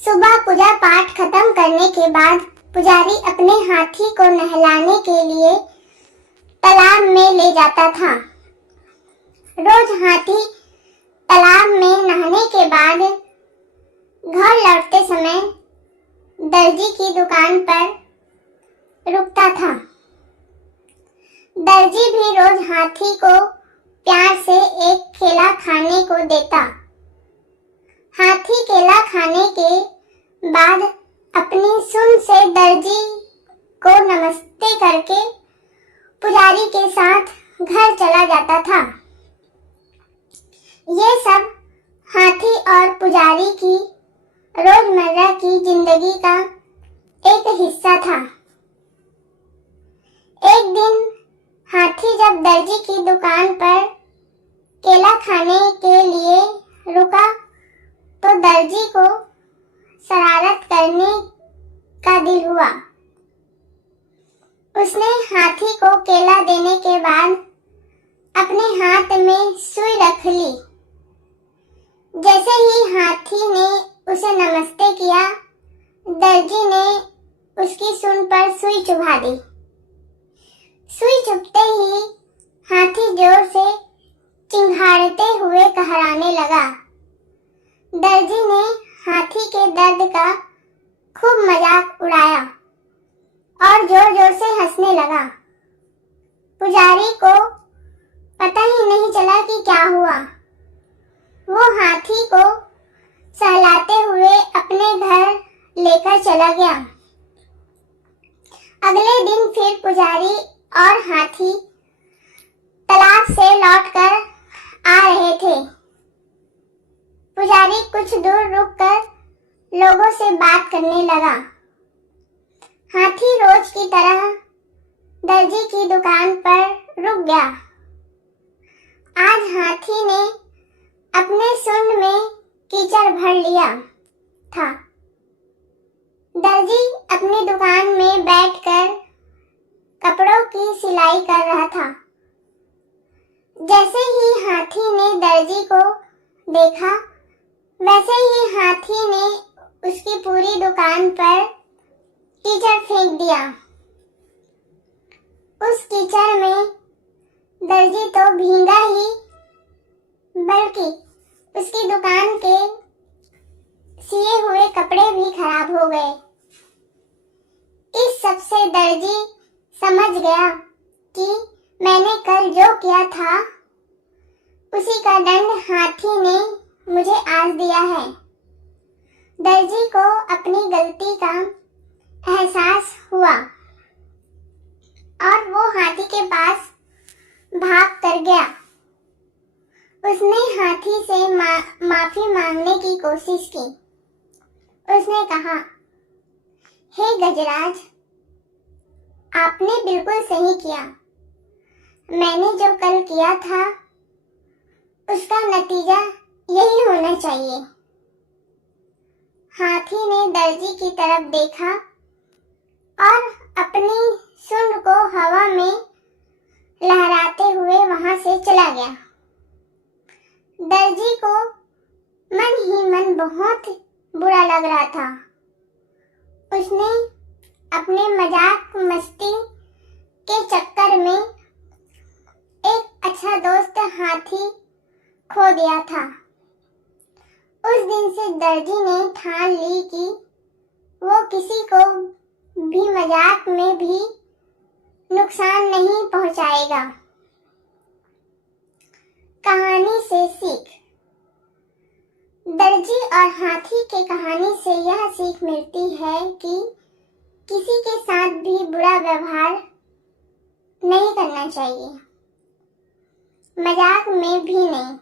सुबह पूजा पाठ खत्म करने के बाद पुजारी अपने हाथी को नहलाने के लिए तालाब में ले जाता था। रोज हाथी तालाब में नहाने के बाद घर लौटते समय दर्जी की दुकान पर रुकता था। दर्जी भी रोज हाथी को प्यार से एक केला खाने को देता। हाथी केला खाने के बाद अपनी सूंड से दर्जी को नमस्ते करके पुजारी के साथ घर चला जाता था। ये सब हाथी और पुजारी की रोजमर्रा की जिंदगी का एक हिस्सा था। एक दिन हाथी जब दर्जी की दुकान पर केला खाने के लिए रुका तो दर्जी को शरारत करने का दिल हुआ। उसने हाथी को केला देने के बाद अपने हाथ में सुई रख ली। जैसे ही हाथी ने उसे नमस्ते किया, दर्जी ने उसकी सूंड पर सुई चुभा दी। सुई चुभते ही हाथी जोर से चिंघाड़ते हुए कहराने लगा। दर्जी ने हाथी के दर्द का खूब मजाक उड़ाया और जोर जोर से हंसने लगा। पुजारी को पता ही नहीं चला कि क्या हुआ। वो हाथी को सहलाते हुए अपने घर लेकर चला गया। अगले दिन फिर पुजारी और हाथी तालाब से लौटकर आ रहे थे। पुजारी कुछ दूर रुककर लोगों से बात करने लगा। हाथी रोज की तरह दर्जी की दुकान पर रुक गया। आज हाथी ने अपने सूंड में कीचड़ भर लिया था। दर्जी अपनी दुकान में बैठकर कपड़ों की सिलाई कर रहा था। जैसे ही हाथी ने दर्जी को देखा, वैसे ही हाथी ने उसकी पूरी दुकान पर कीचड़ फेंक दिया। उस कीचड़ में दर्जी तो भीगा ही, बल्कि उसकी दुकान के सिए हुए कपड़े भी खराब हो गए। इस सब से दर्जी समझ गया कि मैंने कल जो किया था उसी का दंड हाथी ने मुझे आज दिया है। दर्जी को अपनी गलती का एहसास हुआ और वो हाथी के पास भाग कर गया। उसने हाथी से माफी मांगने की कोशिश की। उसने कहा, हे गजराज, आपने बिल्कुल सही किया। मैंने जो कल किया था उसका नतीजा यही होना चाहिए। हाथी ने दर्जी की तरफ देखा और अपनी सूंड को हवा में लहराते हुए वहां से चला गया। दर्जी को मन ही मन बहुत बुरा लग रहा था। उसने अपने मजाक मस्ती के चक्कर में एक अच्छा दोस्त हाथी खो दिया था। उस दिन से दर्जी ने ठान ली कि वो किसी को भी मजाक में भी नुकसान नहीं पहुंचाएगा। कहानी से सीख। दर्जी और हाथी के कहानी से यह सीख मिलती है कि किसी के साथ भी बुरा व्यवहार नहीं करना चाहिए, मजाक में भी नहीं।